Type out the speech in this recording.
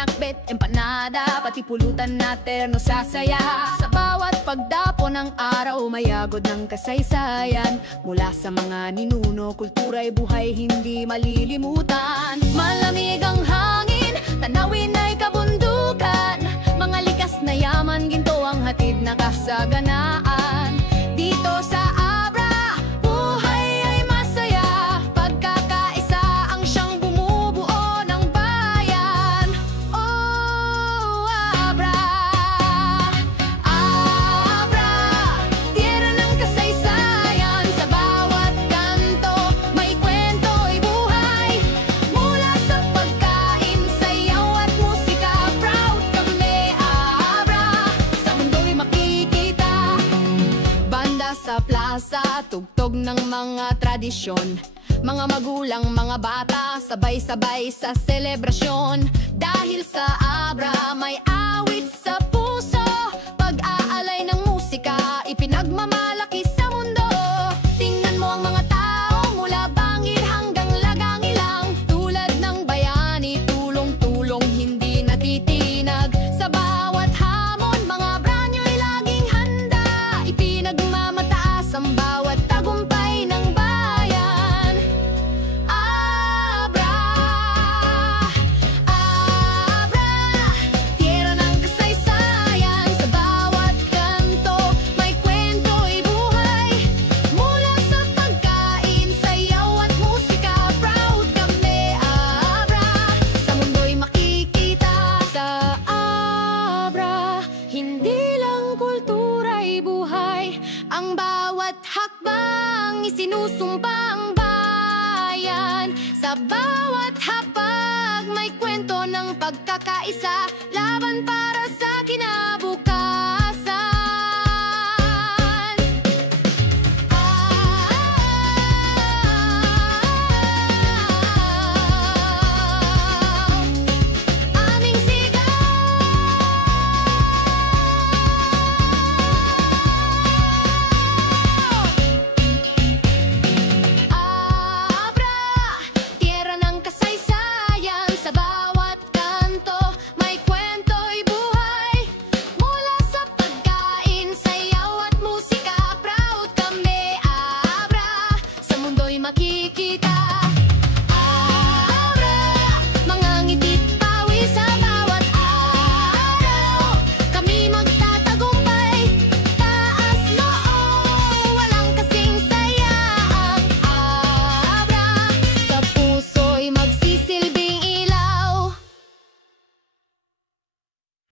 pinakbet, empanada, pati pulutan na terno sasaya. Sa bawat pagdapo ng araw, mayagod ng kasaysayan. Mula sa mga ninuno, kultura'y buhay hindi malilimutan. Malamig ang hangin, tanawin ay kabundukan. Mga likas na yaman, ginto ang hatid na kasaganaan. Dito sa Abra, buhay ay masaya. Pagkakaisa ang siyang bumubuo ng bayan. Oh, Abra, Abra, tiyera ng kasaysayan. Sa bawat kanto, may kwento'y buhay. Mula sa pagkain, sayaw at musika, proud kami, Abra. Sa mundo'y makikita banda sa plaza, tugtog ng mga tradisyon. Mga magulang, mga bata, sabay-sabay sa selebrasyon. Dahil sa Abra, may awit sa puso. Pag-aalay ng musika, ipinagmamalaki sa mundo. Tingnan mo ang mga tao, mula bangir hanggang lagang-ilang. Tulad ng bayani, tulong-tulong, hindi natitinag. Sa bawat hamon, mga branyo'y laging handa. Ipinagmamataas ang bawat tagumpay ng bayan. Abra, Abra, tiyera ng kasaysayan. Sa bawat kanto, may kwento'y buhay. Mula sa pagkain, sayaw at musika, proud kami, Abra. Sa mundo'y makikita sa Abra, hindi lang kultura'y buhay. Ang bawat hakbang, isinusumpa ang bayan. Sa bawat hapag, may kwento ng pagkakaisa. Laban para